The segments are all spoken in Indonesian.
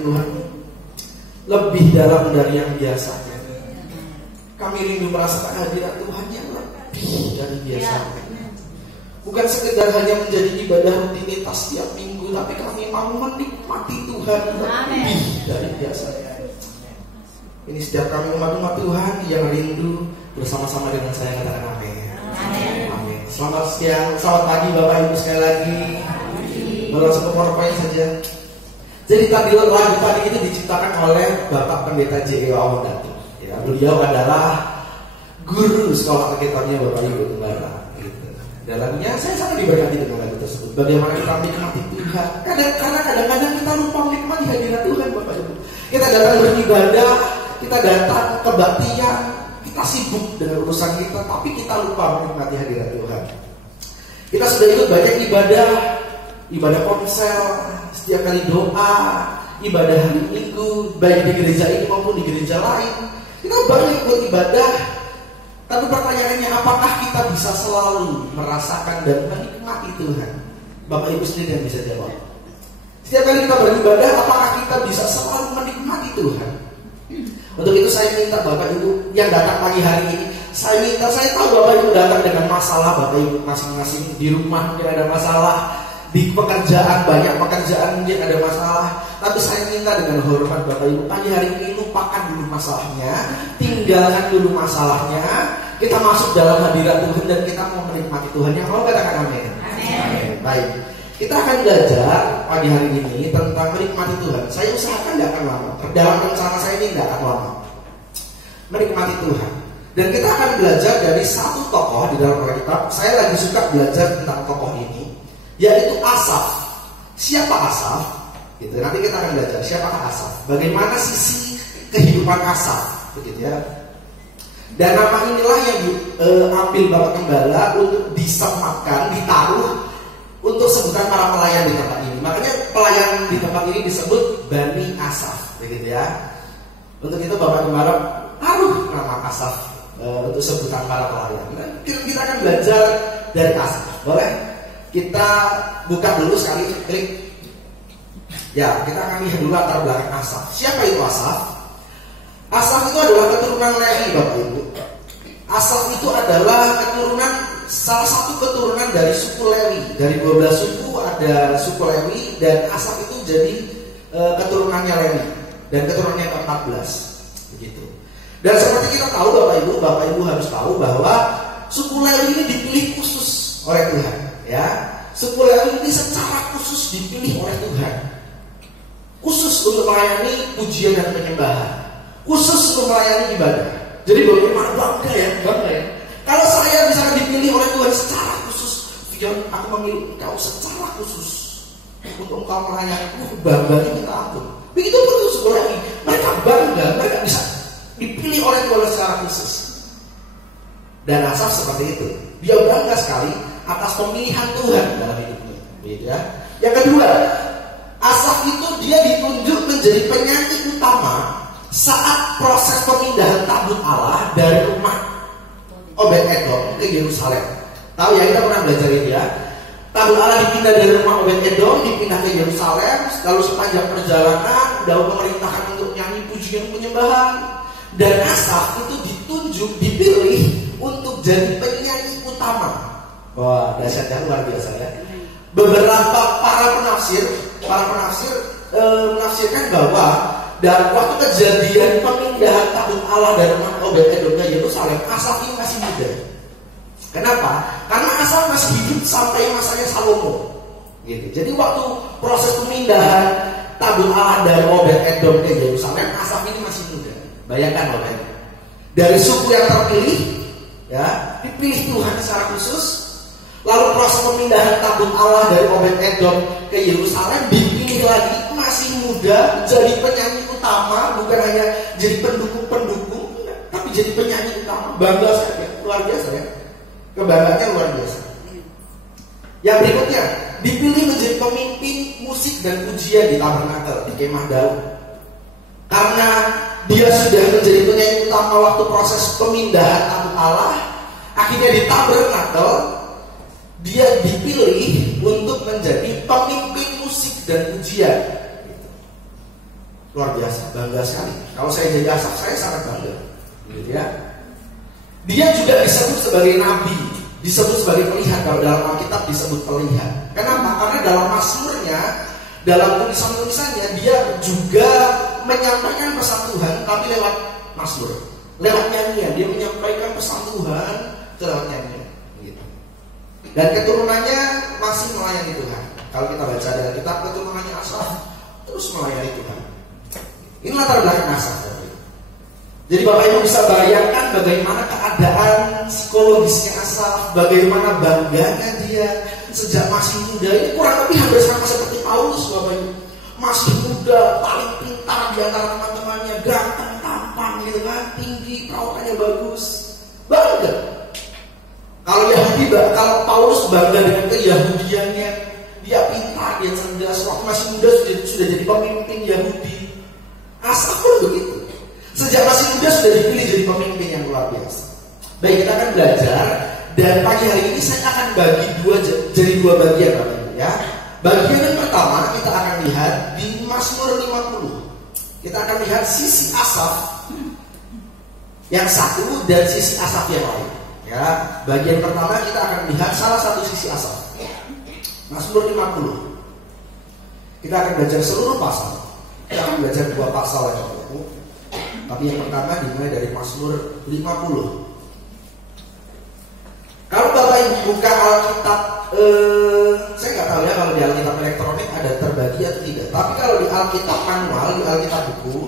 Tuhan lebih dalam dari yang biasanya. Kami rindu merasakan hadirat Tuhan yang lebih dari biasanya. Bukan sekedar hanya menjadi ibadah rutinitas tiap minggu, tapi kami mau menikmati Tuhan lebih dari biasanya. Ini setiap kami umat-umat Tuhan yang rindu bersama-sama dengan saya, katakan amin. Amin. Selamat siang, selamat pagi Bapak Ibu sekali lagi. Langsung ke poin saja. Jadi tadi lagu tadi itu diciptakan oleh Bapak Pendeta J.E. Wawandatu. Ya, beliau adalah guru sekolah Alkitabnya Bapak Ibu Gembala. Gitu. Dan lagunya saya sangat diberkati dengan lagu tersebut. Bagaimana kita menikmati Tuhan? Karena kadang-kadang kita lupa menikmati hadirat Tuhan, Bapak Ibu. Kita datang beribadah, kita datang kebaktian, kita sibuk dengan urusan kita, tapi kita lupa menikmati hadirat Tuhan. Kita sudah ikut banyak ibadah konsel, setiap kali doa, ibadah hari Minggu, baik di gereja ini maupun di gereja lain. Kita banyak ikut ibadah, tapi pertanyaannya, apakah kita bisa selalu merasakan dan menikmati Tuhan? Bapak Ibu sendiri yang bisa jawab. Setiap kali kita beribadah, apakah kita bisa selalu menikmati Tuhan? Untuk itu saya minta Bapak Ibu yang datang pagi hari ini, saya tahu Bapak Ibu datang dengan masalah, Bapak Ibu masing-masing di rumah mungkin ada masalah, di pekerjaan, banyak pekerjaan mungkin ada masalah. Tapi saya minta dengan hormat Bapak Ibu, pagi hari ini lupakan dulu masalahnya, tinggalkan dulu masalahnya, kita masuk dalam hadirat Tuhan dan kita mau menikmati Tuhan. Yang mau katakan amin. Amin. Baik, kita akan belajar pagi hari ini tentang menikmati Tuhan. Saya usahakan tidak akan lama, dalam rencana saya ini tidak akan lama. Menikmati Tuhan. Dan kita akan belajar dari satu tokoh di dalam Alkitab. Saya lagi suka belajar tentang tokoh ini, yaitu Asaf. Siapa Asaf? Gitu. Nanti kita akan belajar siapakah Asaf, bagaimana sisi kehidupan Asaf, begitu ya. Dan nama inilah yang diambil Bapak Gembala untuk disematkan, ditaruh untuk sebutan para pelayan di tempat ini. Makanya pelayan di tempat ini disebut Bani Asaf, begitu ya. Untuk itu Bapak Gembala taruh nama Asaf untuk sebutan para pelayan. Dan kita akan belajar dari Asaf. Boleh? Kita buka dulu sekali, klik. Ya, kita akan lihat dulu latar belakang Asaf. Siapa itu Asaf? Asaf itu adalah keturunan Lewi, Bapak Ibu. Asaf itu adalah salah satu keturunan dari suku Lewi. Dari 12 suku ada suku Lewi, dan Asaf itu jadi keturunannya Lewi, dan keturunannya ke-14. Begitu. Dan seperti kita tahu Bapak Ibu harus tahu bahwa suku Lewi ini dipilih khusus oleh Tuhan. Ya, suku Lewi ini secara khusus dipilih oleh Tuhan, khusus untuk melayani pujian dan penyembahan, khusus untuk melayani ibadah. Jadi bagaimana bangga ya? Kalau saya bisa dipilih oleh Tuhan secara khusus, John, aku memilih engkau secara khusus untuk engkau melayani. Bangganya minta ampun. Begitu pun untuk suku Lewi, mereka bangga, mereka bisa dipilih oleh Tuhan secara khusus. Dan Asaf seperti itu, dia bangga sekali atas pemilihan Tuhan dalam hidupnya. Begitu ya. Yang kedua, Asaf itu dia ditunjuk menjadi penyanyi utama saat proses pemindahan tabut Allah dari rumah Obed-Edom ke Yerusalem. Tahu ya, kita pernah belajar ini ya. Tabut Allah dipindah dari rumah Obed-Edom, dipindah ke Yerusalem. Lalu sepanjang perjalanan Daud memerintahkan untuk nyanyi pujian penyembahan. Dan Asaf itu dipilih untuk jadi penyanyi utama. Wah, dahsyatnya luar biasa ya. Beberapa para penafsir menafsirkan bahwa dalam waktu kejadian pemindahan tabut Allah dari rumah Obed-Edom ke Yerusalem, Asaf ini masih muda. Kenapa? Karena Asaf masih hidup sampai masanya Salomo. Gitu. Jadi waktu proses pemindahan tabut Allah dari Obed-Edom ke Yerusalem, Asaf ini masih muda. Bayangkan Bapak, dari suku yang terpilih, ya, dipilih Tuhan secara khusus. Lalu proses pemindahan tabut Allah dari Obed-Edom ke Yerusalem, dipilih lagi masih muda jadi penyanyi utama, bukan hanya jadi pendukung, tapi jadi penyanyi utama. Bangga sekali, luar biasa ya. Kebanggaannya luar biasa. Yang berikutnya, dipilih menjadi pemimpin musik dan pujian di tabernakel di kemah Daud. Karena dia sudah menjadi penyanyi utama waktu proses pemindahan tabut Allah, akhirnya di tabernakel dia dipilih untuk menjadi pemimpin musik dan pujian. Luar biasa, bangga sekali. Kalau saya jadi Asaf, saya sangat bangga, gitu ya. Dia juga disebut sebagai nabi, disebut sebagai pelihat. Kalau dalam Alkitab disebut pelihat. Kenapa? Karena dalam Mazmurnya, dalam tulisan-tulisannya, dia juga menyampaikan pesan Tuhan, tapi lewat Mazmur, lewat nyanyian. Dia menyampaikan pesan Tuhan lewat nyanyian, gitu. Dan keturunannya masih melayani Tuhan. Kalau kita baca dalam kitab, keturunannya Asaf terus melayani Tuhan. Ini latar belakang Asaf. Jadi Bapak Ibu bisa bayangkan bagaimana keadaan psikologisnya Asaf, bagaimana bangganya dia sejak masih muda. Ini kurang lebih hampir sama seperti Paulus, Bapak Ibu. Masih muda, paling pintar di antara teman-temannya, ganteng, tampan gitu kan, tinggi, perawakannya bagus. Bangga. Kalau Paulus bangga dengan keyahudiannya, dia pintar, dia cerdas, waktu masih muda sudah jadi pemimpin Yahudi. Asaf pun begitu. Sejak masih muda sudah dipilih jadi pemimpin yang luar biasa. Baik, kita akan belajar. Dan pagi hari ini saya akan bagi jadi dua bagian, Bapak Ibu ya. Bagian yang pertama kita akan lihat di Mazmur 50. Kita akan lihat sisi Asaf yang satu dan sisi Asaf yang lain. Ya, bagian pertama kita akan lihat salah satu sisi Asaf. Mazmur 50. Kita akan belajar seluruh pasal. Kita akan belajar dua pasal ya, Bapak Ibu. Tapi yang pertama dimulai dari Mazmur 50. Kalau Bapak Ibu buka Alkitab, saya nggak tahu ya kalau di Alkitab elektronik ada terbagi atau tidak. Tapi kalau di Alkitab manual, di Alkitab buku,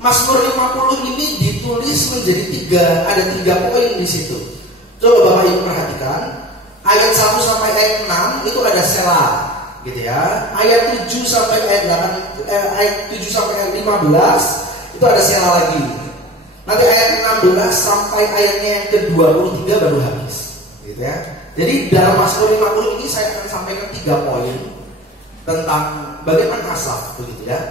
Mazmur 50 ini ditulis menjadi ada tiga poin di situ. Coba Bapak Ibu perhatikan, ayat 1 sampai ayat 6 itu ada Selah, gitu ya. Ayat 7 sampai ayat 15 itu ada Selah lagi. Nanti ayat 16 sampai ayatnya yang ke-23 baru habis, gitu ya. Jadi dalam Mazmur 50 ini saya akan sampaikan 3 poin tentang bagaimana Asaf, begitu ya.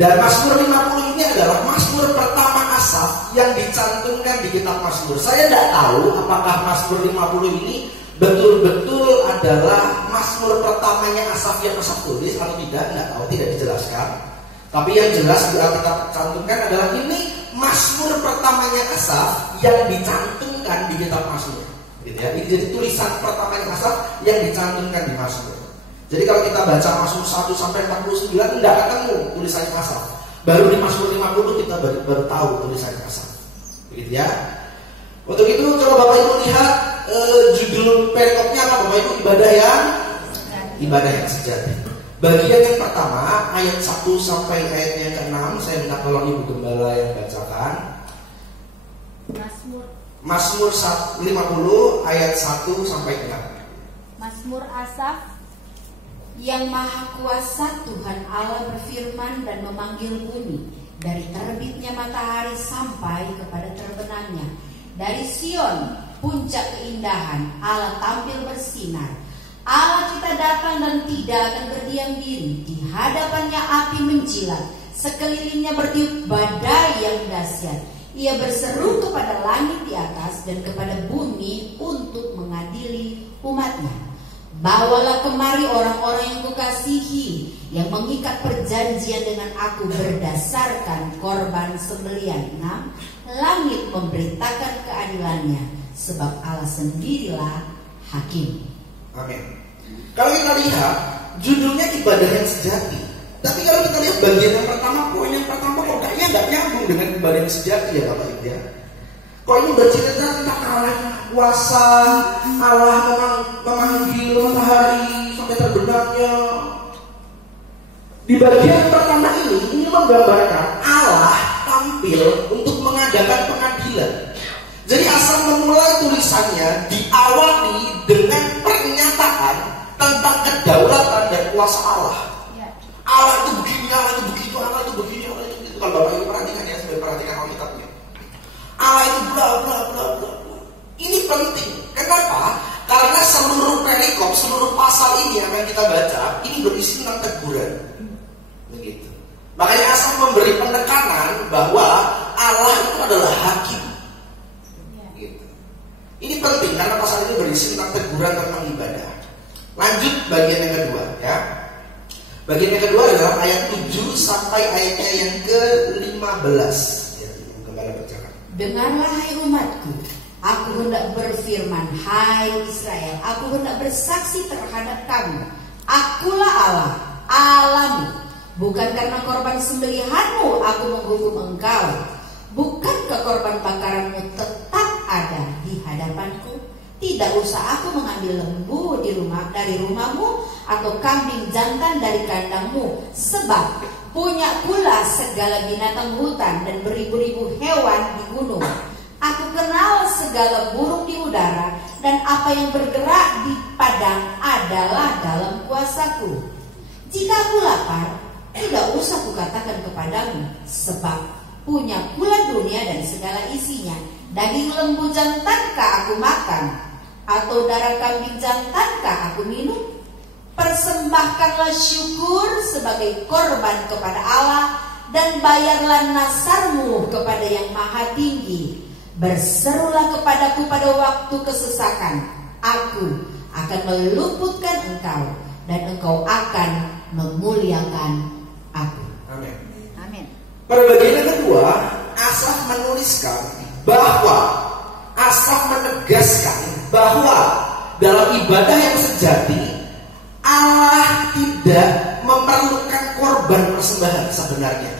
Dan Mazmur 50 ini adalah Mazmur pertama Asaf yang dicantumkan di kitab Mazmur. Saya tidak tahu apakah Mazmur 50 ini betul-betul adalah Mazmur pertamanya Asaf yang Asaf tulis atau tidak tahu, tidak dijelaskan. Tapi yang jelas di Alkitab cantumkan adalah ini Mazmur pertamanya Asaf yang dicantumkan di kitab Mazmur. Gitu ya. Ini jadi tulisan pertamanya Asaf yang dicantumkan di Mazmur. Jadi kalau kita baca Mazmur 1 sampai 49 tidak ketemu tulisannya Asaf. Baru di Mazmur 50 kita baru tahu tulisannya Asaf. Begitu ya. Untuk itu coba Bapak Ibu lihat judul perikopnya apa Bapak Ibu? Ibadah yang sejati. Bagian yang pertama ayat 1 sampai ayatnya yang ke-6, saya minta tolong Ibu Gembala yang bacakan. Mazmur 50 ayat 1 sampai 6. Mazmur Asaf. Yang Maha Kuasa Tuhan Allah berfirman dan memanggil bumi, dari terbitnya matahari sampai kepada terbenamnya. Dari Sion, puncak keindahan, Allah tampil bersinar. Allah kita datang dan tidak akan berdiam diri. Di hadapannya api menjilat, sekelilingnya bertiup badai yang dahsyat. Ia berseru kepada langit di atas dan kepada bumi untuk mengadili umatnya. Bawalah kemari orang-orang yang kukasihi, yang mengikat perjanjian dengan aku berdasarkan korban sembelihan. 6. Langit memberitakan keadilannya, sebab Allah sendirilah hakim. Amin. Kalau kita lihat judulnya ibadah yang sejati. Tapi kalau kita lihat bagian yang pertama, poin yang pertama kok kayaknya nggak nyambung dengan ibadah yang sejati ya Bapak Ibu ya. Kok ini bercerita tentang Allah kuasa, Allah memanggil matahari sampai terbenamnya. Di bagian yang pertama ini menggambarkan Allah tampil untuk mengadakan pengadilan. Jadi Asaf memulai tulisannya diawali dengan pernyataan tentang kedaulatan dan kuasa Allah. Allah itu begini, Allah itu begitu, Allah itu begini, Allah itu begitu. Kalau Bapak Ibu perhatikan ya, sambil perhatikan Alkitabnya. Allah itu bla bla bla bla. Ini penting. Kenapa? Karena seluruh perikop, seluruh pasal ini yang kita baca, ini berisi tentang teguran. Begitu. Makanya Asaf memberi penekanan bahwa Allah itu adalah hakim. Gitu. Ini penting karena pasal ini berisi tentang teguran tentang ibadah. Lanjut bagian yang kedua ya. Bagian yang kedua adalah ayat 7 7 sampai ayatnya yang ke-15. Ya, Gembala bacakan. Dengarlah hai umatku, aku hendak berfirman, hai Israel, aku hendak bersaksi terhadap kamu. Akulah Allah, Allahmu. Bukan karena korban sembelihanmu aku menghukum engkau. Bukankah korban bakaranmu tetap ada di hadapanku? Tidak usah aku mengambil lembu dari rumahmu atau kambing jantan dari kandangmu, sebab punya pula segala binatang hutan dan beribu-ribu hewan di gunung. Aku kenal segala burung di udara, dan apa yang bergerak di padang adalah dalam kuasaku. Jika aku lapar, tidak usah kukatakan kepadamu, sebab punya pula dunia dan segala isinya. Daging lembu jantankah aku makan, atau darah kambing jantankah aku minum? Persembahkanlah syukur sebagai korban kepada Allah, dan bayarlah nasarmu kepada yang maha tinggi. Berserulah kepadaku pada waktu kesesakan, aku akan meluputkan engkau, dan engkau akan memuliakan aku. Amin. Amin. Pada bagian yang kedua, Asaf menuliskan bahwa Asaf menegaskan bahwa dalam ibadah yang sejati Allah tidak memerlukan korban persembahan sebenarnya.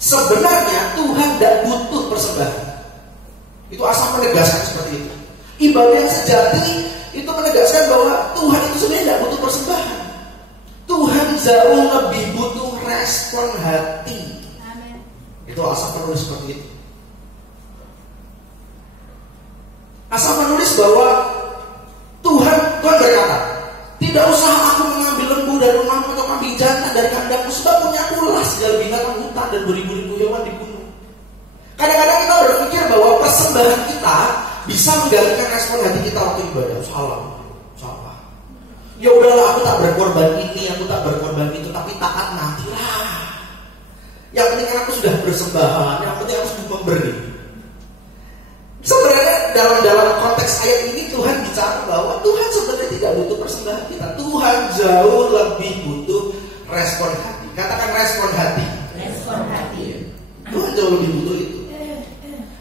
Sebenarnya Tuhan tidak butuh persembahan. Itu Asaf menegaskan seperti itu. Ibadah yang sejati itu menegaskan bahwa Tuhan itu sebenarnya tidak butuh persembahan. Tuhan jauh lebih butuh respon hati. Amin. Itu Asaf menulis seperti itu. Asaf menulis bahwa Tuhan berkata, tidak usah aku mengambil lembu dari rumahmu atau kambing jantan dari kandangmu, sebab punya pula segala binatang hutan dan beribu-ribu hewan di gunung. Kadang-kadang kita berpikir bahwa persembahan kita bisa menggantikan respon hati kita waktu ibadah. Salah. Ya udahlah, aku tak berkorban ini, aku tak berkorban itu, tapi taat nantilah. Yang penting aku sudah bersembahan, yang penting aku sudah memberi. Sebenarnya dalam konteks ayat ini Tuhan bicara bahwa Tuhan sebenarnya tidak butuh persembahan kita. Tuhan jauh lebih butuh respon hati. Katakan respon hati. Respon hati. Tuhan jauh lebih butuh itu.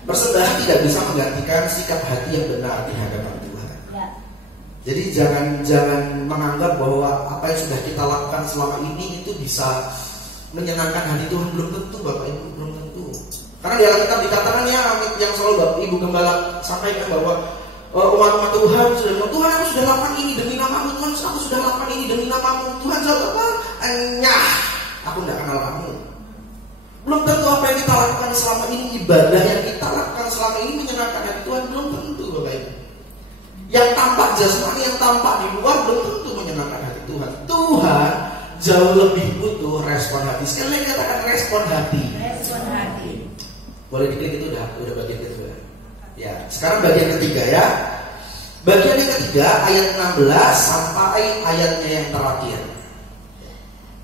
Persembahan tidak bisa menggantikan sikap hati yang benar di hadapan Tuhan. Ya. Jadi jangan menganggap bahwa apa yang sudah kita lakukan selama ini itu bisa menyenangkan hati Tuhan. Belum tentu, Bapak Ibu, belum tentu. Karena di Alkitab dikatakan ya, yang selalu Bapak Ibu Gembala sampaikan bahwa umat-umat Tuhan sudah bilang, Tuhan aku sudah lakukan ini demi namamu, Tuhan aku sudah lakukan ini demi namamu. Tuhan jawab apa? Nyah, aku tidak kenal kamu. Belum tentu apa yang kita lakukan selama ini, ibadah yang kita lakukan selama ini menyenangkan hati Tuhan. Belum tentu, Bapak Ibu. Yang tampak jasmani, yang tampak di luar belum tentu menyenangkan hati Tuhan. Tuhan jauh lebih butuh respon hati. Sekali lagi katakan respon hati. Respon hati. Boleh diklik, itu udah bagian kedua. Ya, sekarang bagian ketiga ya. Bagian yang ketiga ayat 16 sampai ayatnya yang terakhir.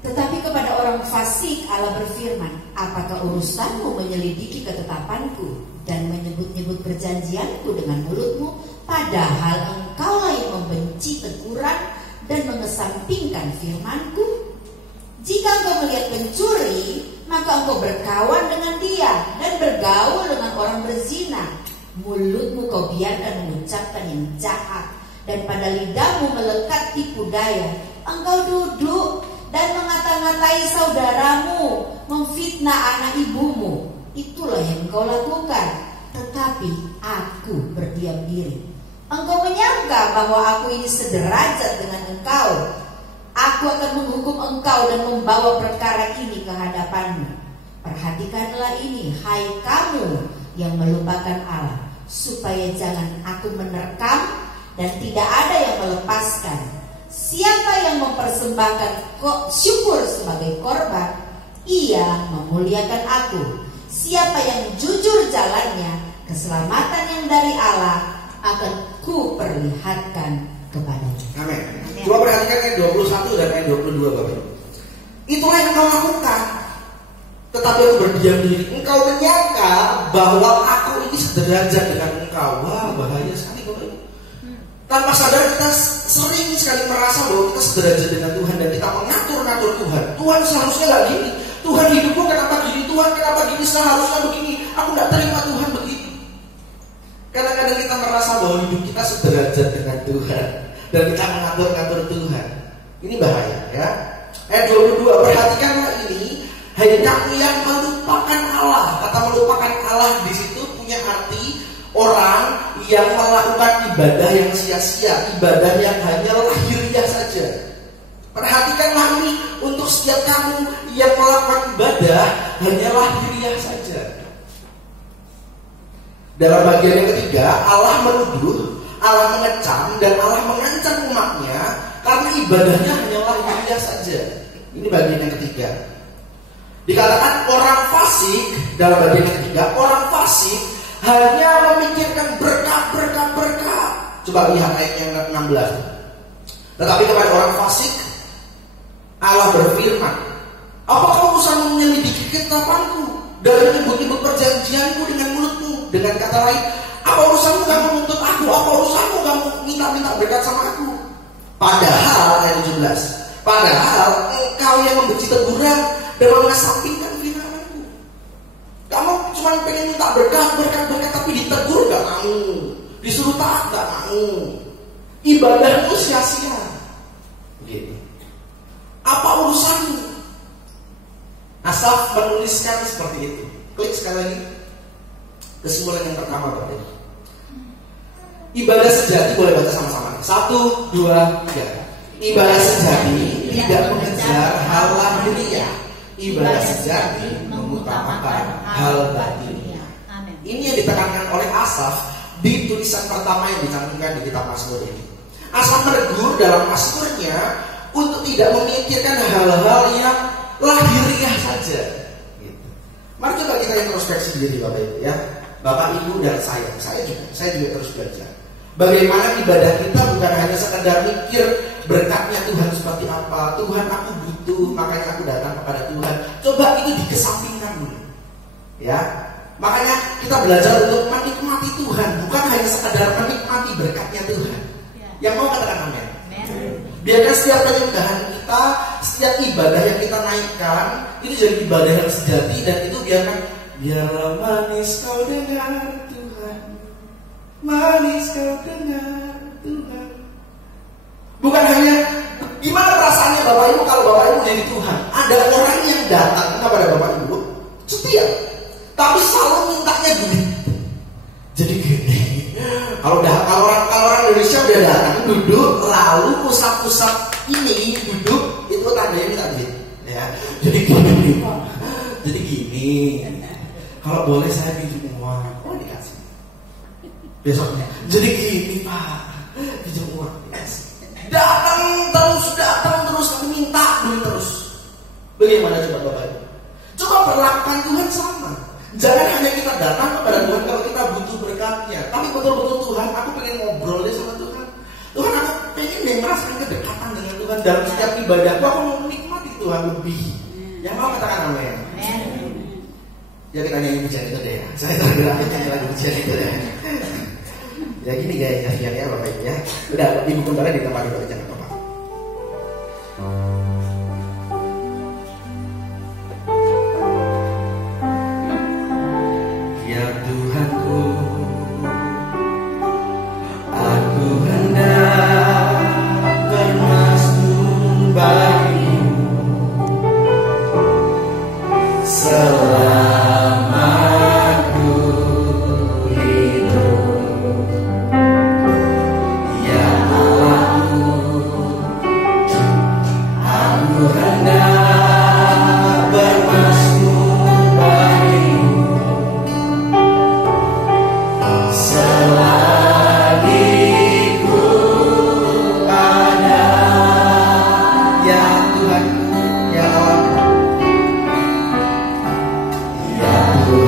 Tetapi kepada orang fasik Allah berfirman, apakah urusanmu menyelidiki ketetapanku dan menyebut-nyebut perjanjianku dengan mulutmu, padahal engkaulah yang membenci teguran dan mengesampingkan firmanku? Jika engkau melihat pencuri, maka engkau berkawan dengan dia dan bergaul dengan orang berzina. Mulutmu kau biarkan mengucapkan yang jahat, dan pada lidahmu melekat tipu daya. Engkau duduk dan mengata-ngatai saudaramu, memfitnah anak ibumu. Itulah yang engkau lakukan. Tetapi aku berdiam diri. Engkau menyangka bahwa aku ini sederajat dengan engkau. Aku akan menghukum engkau dan membawa perkara ini ke hadapanmu. Perhatikanlah ini, hai kamu yang melupakan Allah, supaya jangan aku menerkam dan tidak ada yang melepaskan. Siapa yang mempersembahkan syukur sebagai korban, ia memuliakan aku. Siapa yang jujur jalannya, keselamatan yang dari Allah akan kuperlihatkan kepadanya. Amin. Coba perhatikan ayat 21 dan ayat 22, Bapak. Itulah yang engkau lakukan. Tetapi aku berdiam diri. Engkau menyangka bahwa aku ini sederajat dengan engkau. Wah, bahaya sekali, Bapak. Tanpa sadar kita sering sekali merasa bahwa kita sederajat dengan Tuhan dan kita mengatur-ngatur Tuhan. Tuhan seharusnya gak gini, Tuhan hidupku kenapa gini, Tuhan kenapa gini, seharusnya begini, aku gak terima Tuhan begini. Kadang-kadang kita merasa bahwa hidup kita sederajat dengan Tuhan dan kita mengatur-ngatur Tuhan. Ini bahaya ya. Ayat 22, perhatikanlah ini, hai kamu yang melupakan Allah. Kata melupakan Allah di situ punya arti orang yang melakukan ibadah yang sia-sia, ibadah yang hanya lahiriah saja. Perhatikanlah ini, untuk setiap kamu yang melakukan ibadah hanya lahiriah saja. Dalam bagian yang ketiga, Allah menuduh, Allah mengecam, dan Allah mengancam umatnya karena ibadahnya hanya lahiriah saja. Ini bagian yang ketiga. Dikatakan orang fasik, dalam bagian yang ketiga, orang fasik hanya memikirkan berkat. Coba lihat ayat yang 16. Tetapi kepada orang fasik Allah berfirman, apakah urusanmu menyelidiki ketetapanku dan menyebut-nyebut perjanjianku dengan mulutmu? Dengan kata lain, apa urusanmu kamu menuntut aku? Apa urusanmu kamu minta berkat sama aku? Padahal ayat 17, padahal engkau yang membenci teguran dan mengesampingkan firman-Ku. Kamu cuma pengen minta berkat, tapi ditegur gak mau, disuruh taat gak mau. Ibadahmu sia-sia. Begitu. Apa urusanmu? Asaf menuliskan seperti itu. Klik sekali lagi. Kesimpulan yang pertama berarti. Ibadah sejati, boleh baca sama-sama. 1, 2, 3. Ibadah sejati tidak mengejar hal lahiriah. Ibadah sejati mengutamakan hal batiniah. Ini yang ditekankan oleh Asaf di tulisan pertama yang dicantumkan di kitab Mazmur ini. Asaf menegur dalam Mazmurnya untuk tidak memikirkan hal-hal yang lahiriah saja. Gitu. Mari coba kita introspeksi diri Bapak Ibu ya. Bapak Ibu dan saya juga terus belajar. Bagaimana ibadah kita bukan hanya sekedar mikir berkatnya Tuhan seperti apa. Tuhan aku butuh, makanya aku datang kepada Tuhan. Coba itu dikesampingkan dulu. Ya. Makanya kita belajar untuk menikmati Tuhan, bukan hanya sekedar menikmati berkatnya Tuhan. Yang mau katakan amin. Biarkan setiap penyembahan kita, setiap ibadah yang kita naikkan itu jadi ibadah yang sejati, dan itu biarlah manis kau dengar Tuhan, manis kau dengar Tuhan. Bukan hanya gimana perasaannya Bapak Ibu kalau Bapak Ibu jadi Tuhan. Ada orang yang datang kepada Bapak Ibu setia, tapi selalu mintanya duit. Jadi gini, kalau orang Indonesia udah datang duduk, lalu pusat-pusat ini duduk, itu tandanya minta duit. Ya, jadi gini. Kalau boleh saya pinjam uang, dikasih. Besoknya, jadi gini Pak, pinjam uang, dikasih. Datang terus, kamu minta duit terus. Bagaimana coba Bapak Ibu? Coba perlakukan Tuhan sama. Jangan hanya kita datang kepada Tuhan kalau kita butuh berkatnya, tapi betul-betul Tuhan, aku pengen ngobrol deh sama Tuhan. Tuhan, aku pengen deh merasakan kedekatan dengan Tuhan dalam setiap ibadahku. Aku mau menikmati Tuhan lebih. Yang mau katakan amin. Ya kita nyanyi pujian itu deh. Saya tergerak nyanyi lagu pujian itu deh. Ya gini gaya ya Bapak Ibu ya. Udah Ibu Kuntara di tempat itu aja Bapak. Ya Tuhanku, aku hendak bermasmur bagimu selama aku hidup. Ya Allahku, aku hendak bermasmur bagimu selagi ku ada. Ya Tuhanku, ya Allah, ya Tuhan.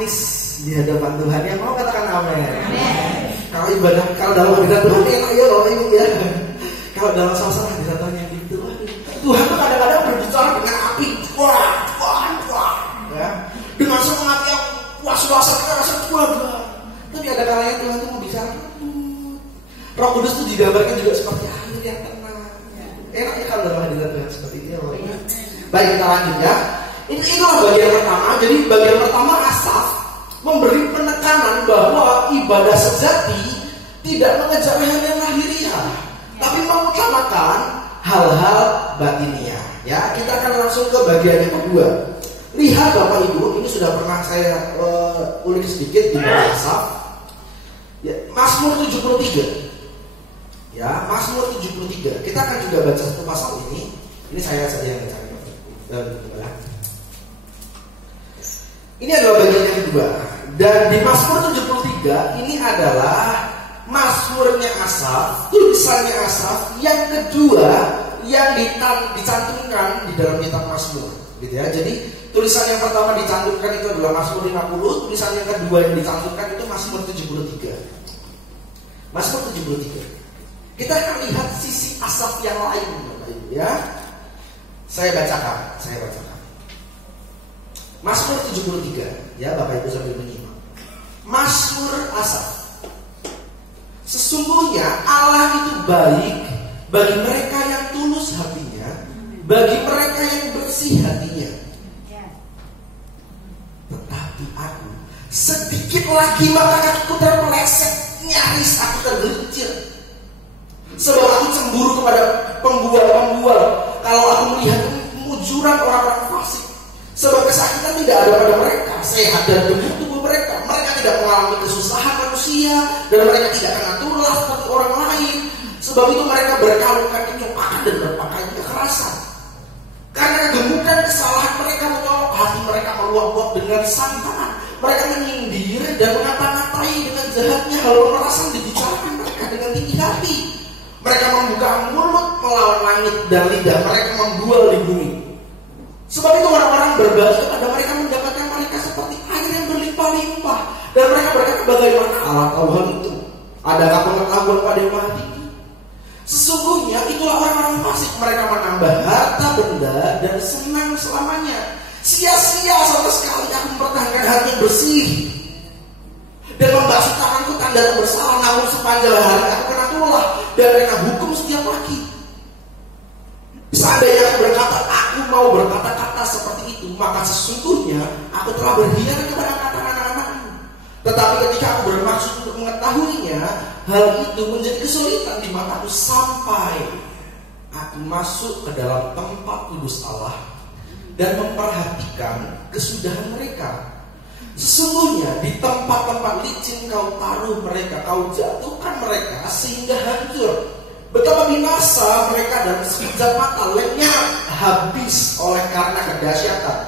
manis di hadapan Tuhan. Yang mau katakan amin. Kalau ibadah, kalau dalam hadirat Tuhan enak ya loh ini ya. Kalau dalam suasana hadirat Tuhan yang gitu, Tuhan tuh kadang-kadang berbicara dengan api, wah, ya, dengan semangat yang was-wasan, rasa kuat. Tapi ada kalanya Tuhan tuh mau bicara. Roh Kudus tuh digambarkan juga seperti air yang tenang. Enaknya kalau dalam hadirat Tuhan seperti itu ya loh. Baik, kita lanjut ya. Itulah bagian pertama. Jadi bagian pertama Asaf memberi penekanan bahwa ibadah sejati tidak mengejar hal yang lahiriah, tapi mengutamakan hal-hal batiniah. Ya, kita akan langsung ke bagian yang kedua. Lihat Bapak Ibu, ini sudah pernah saya ulik sedikit di Asaf. Ya, Mazmur 73. Ya, Mazmur 73. Kita akan juga baca satu pasal ini. Ini saya saja yang baca. Ini adalah bagian yang kedua. Dan di Mazmur 73 ini adalah Mazmurnya Asaf, tulisannya Asaf yang kedua yang dicantumkan di dalam kitab Mazmur, gitu ya. Jadi tulisan yang pertama dicantumkan itu adalah Mazmur 50, tulisan yang kedua yang dicantumkan itu Mazmur 73. Mazmur 73. Kita akan lihat sisi Asaf yang lain, Bapak Ibu ya. Saya bacakan. Mazmur 73, ya Bapak Ibu sambil menyimak. Mazmur Asaf. Sesungguhnya Allah itu baik bagi mereka yang tulus hatinya, bagi mereka yang bersih hatinya. Tetapi aku sedikit lagi maka aku terpeleset, nyaris aku tergelincir. Sebab aku cemburu kepada pembual-pembual kalau aku melihat kemujuran orang-orang fasik. Sebab kesakitan tidak ada pada mereka, sehat dan gemuk tubuh mereka. Mereka tidak mengalami kesusahan manusia, dan mereka tidak kena tulah seperti orang lain. Sebab itu mereka berkalungkan kecopakan dan berpakaian kekerasan. Karena kegemukan kesalahan mereka menyolok hati mereka meluap-luap dengan santaran. Mereka menyindir dan mengata-ngatai dengan jahatnya, lalu merasa dibicarakan mereka dengan tinggi hati. Mereka membuka mulut melawan langit dan lidah mereka membual di bumi. Sebab itu orang-orang berbalik kepada mereka mendapatkan mereka seperti air yang berlimpah-limpah. Dan mereka berkata, bagaimana Allah Tuhan itu? Adakah pengetahuan pada yang Maha Tinggi? Sesungguhnya itulah orang-orang fasik. Mereka menambah harta benda dan senang selamanya. Sia-sia sama sekali aku mempertahankan hati yang bersih dan membasuh tanganku tanda bersalah. Namun sepanjang hari aku kena tulah dan kena hukum setiap pagi. Seandainya aku berkata, aku mau berkata-kata seperti itu, maka sesungguhnya aku telah berkhianat kepada kata anak-anakmu. Tetapi ketika aku bermaksud untuk mengetahuinya, hal itu menjadi kesulitan di mataku sampai aku masuk ke dalam tempat kudus Allah dan memperhatikan kesudahan mereka. Sesungguhnya di tempat-tempat licin kau taruh mereka, kau jatuhkan mereka sehingga hancur. Betapa binasa mereka dan sekejap mata lenyap habis oleh karena kedahsyatan.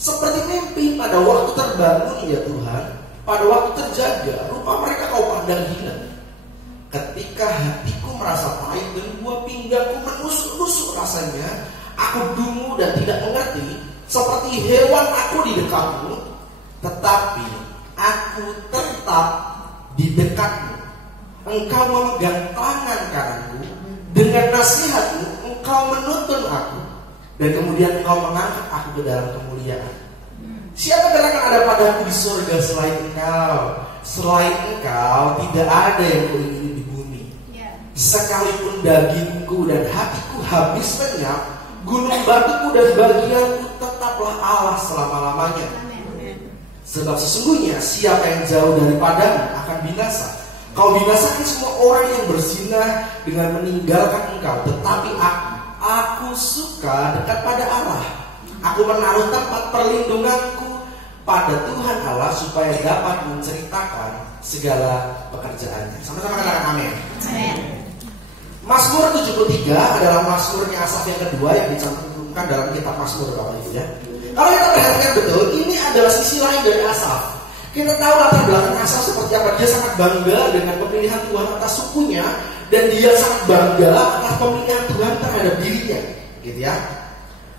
Seperti mimpi pada waktu terbangun ya Tuhan, pada waktu terjaga, rupa mereka kau pandang hina. Ketika hatiku merasa pahit dan buah pinggangku menusuk-nusuk rasanya, aku dungu dan tidak mengerti, seperti hewan aku di dekatmu, tetapi aku tetap di dekatmu. Engkau memegang tangan kananku, dengan nasihatmu engkau menuntun aku, dan kemudian engkau mengangkat aku ke dalam kemuliaan. Siapa katakan ada padaku di surga selain engkau? Selain engkau tidak ada yang kuingini di bumi. Sekalipun dagingku dan hatiku habis lenyap, gunung batuku dan bagianku tetaplah Allah selama-lamanya. Sebab sesungguhnya siapa yang jauh daripadamu akan binasa. Kau binasakan semua orang yang berzina dengan meninggalkan engkau. Tetapi aku suka dekat pada Allah. Aku menaruh tempat perlindunganku pada Tuhan Allah supaya dapat menceritakan segala pekerjaannya. Sama-sama katakan amin. Mazmur 73 adalah Mazmurnya Asaf yang kedua yang dicantumkan dalam kitab Mazmur, Bapak Ibu ya. Kalau kita perhatikan betul, ini adalah sisi lain dari Asaf. Kita tahu latar belakang Asaf seperti apa. Dia sangat bangga dengan pemilihan Tuhan atas sukunya, dan dia sangat bangga atas pemilihan Tuhan terhadap dirinya, gitu ya.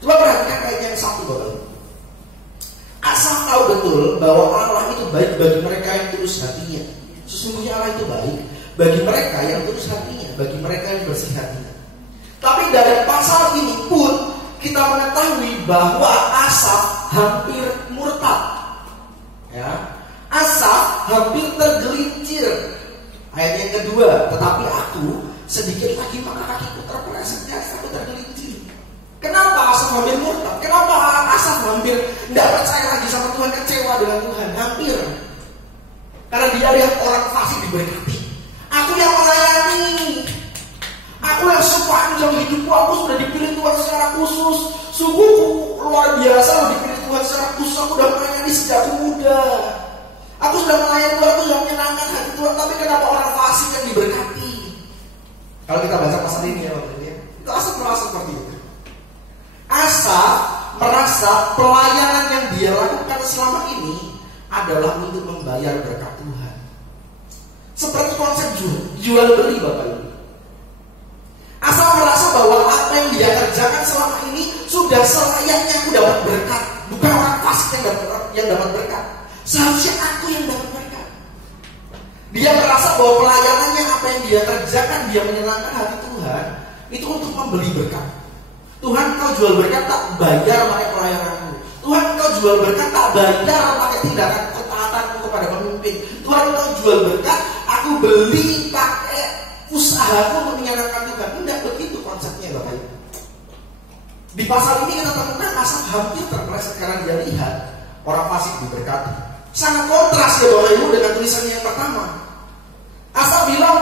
Coba perhatikan ayat yang 1, Bapak. Asaf tahu betul bahwa Allah itu baik bagi mereka yang tulus hatinya. Sesungguhnya Allah itu baik bagi mereka yang tulus hatinya, bagi mereka yang bersih hatinya. Tapi dari pasal ini pun kita mengetahui bahwa Asaf hampir murtad. Ya, Asaf hampir tergelincir. Ayat yang kedua, tetapi aku sedikit lagi maka kakiku terpeleset, aku tergelincir. Kenapa Asaf hampir murtad? Kenapa Asaf hampir tidak percaya lagi sama Tuhan, kecewa dengan Tuhan? Hampir. Karena dia lihat orang fasik diberkati. Aku yang melayani, aku yang sepanjang hidupku aku sudah dipilih Tuhan secara khusus. Sungguh luar biasa loh dipilih Tuhan secara khusus. Aku sudah melayani sejak muda. Aku sudah melayani Tuhan, aku sudah menyenangkan hati Tuhan. Tapi kenapa orang fasik yang diberkati? Kalau kita baca pasal ini ya, itu Asaf merasa seperti itu. Asaf merasa pelayanan yang dia lakukan selama ini adalah untuk membayar berkat Tuhan. Seperti konsep jual beli Bapak Ibu. Asaf merasa bahwa apa yang dia kerjakan selama ini sudah selayaknya aku dapat berkat. Bukan orang fasik yang dapat berkat. Seharusnya aku yang dapat berkat. Dia merasa bahwa pelayanannya, apa yang dia kerjakan, dia menyenangkan hati Tuhan, itu untuk membeli berkat. Tuhan, kau jual berkat tak bayar pakai pelayananmu. Tuhan, kau jual berkat tak bayar pakai tindakan ketaatanku kepada pemimpin. Tuhan, kau jual berkat, aku beli pakai usahaku untuk menyenangkan Tuhan. Tidak begitu konsepnya Bapak Ibu. Di pasal ini kita temukan Asaf hampir terpeleset karena dia lihat orang fasik diberkati. Sangat kontras ya Bapak Ibu dengan tulisannya yang pertama. Asaf bilang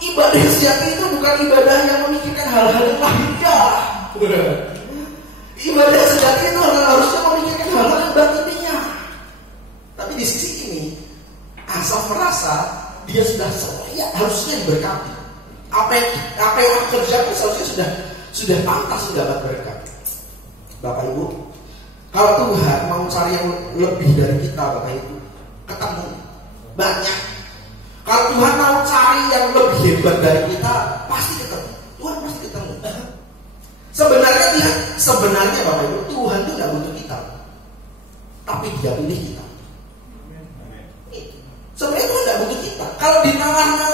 ibadah sejati itu bukan ibadah yang memikirkan hal-hal yang lahiriah. Ibadah sejati itu harusnya memikirkan hal-hal yang batiniah. Tapi di sisi ini Asaf merasa dia sudah layak, harusnya diberkati. Apa yang aku kerjakan seharusnya sudah pantas mendapat berkat. Bapak Ibu, kalau Tuhan mau cari yang lebih dari kita, Bapak Ibu, ketemu banyak. Kalau Tuhan mau cari yang lebih hebat dari kita, pasti ketemu. Tuhan pasti ketemu. Sebenarnya Bapak Ibu, Tuhan itu tidak butuh kita, tapi Dia pilih kita. Sebenarnya Tuhan tidak butuh kita. Kalau ditawar-nawar